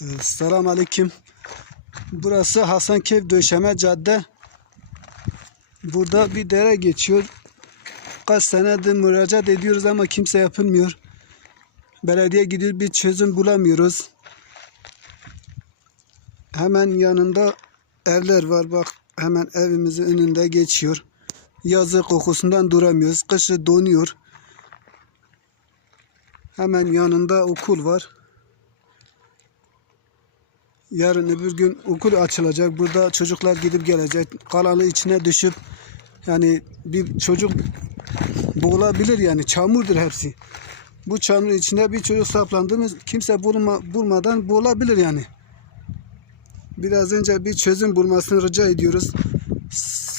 Ee, Selam aleyküm. Burası Hasankeyf Döşeme Cadde. Burada bir dere geçiyor. Kaç senedir müracaat ediyoruz ama kimse yapılmıyor. Belediye gidiyor bir çözüm bulamıyoruz. Hemen yanında evler var bak hemen evimizin önünde geçiyor. Yazı kokusundan duramıyoruz. Kışı donuyor. Hemen yanında okul var. Yarın öbür gün okul açılacak. Burada çocuklar gidip gelecek. Kanalı içine düşüp yani bir çocuk boğulabilir yani. Çamurdur hepsi. Bu çamur içinde bir çocuk saplandığımız kimse bulma, bulmadan boğulabilir yani. Biraz önce bir çözüm bulmasını rica ediyoruz.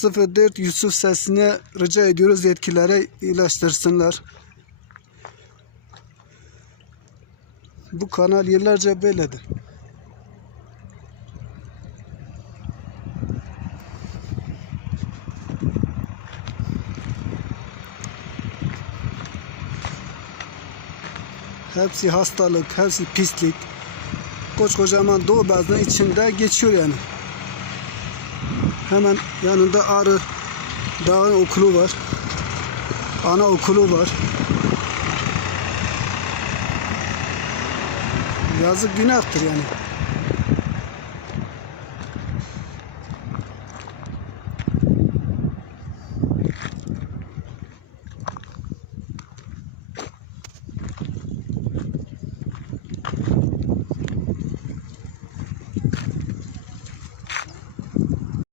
04 Yusuf sesine rica ediyoruz yetkililere iyileştirsinler. Bu kanal yıllarca böyledir. Hepsi hastalık, hepsi pislik. Koskocaman Doğu Beyazı'nın içinde geçiyor yani. Hemen yanında Ağrı Dağın okulu var. Ana okulu var. Yazık günahtır yani.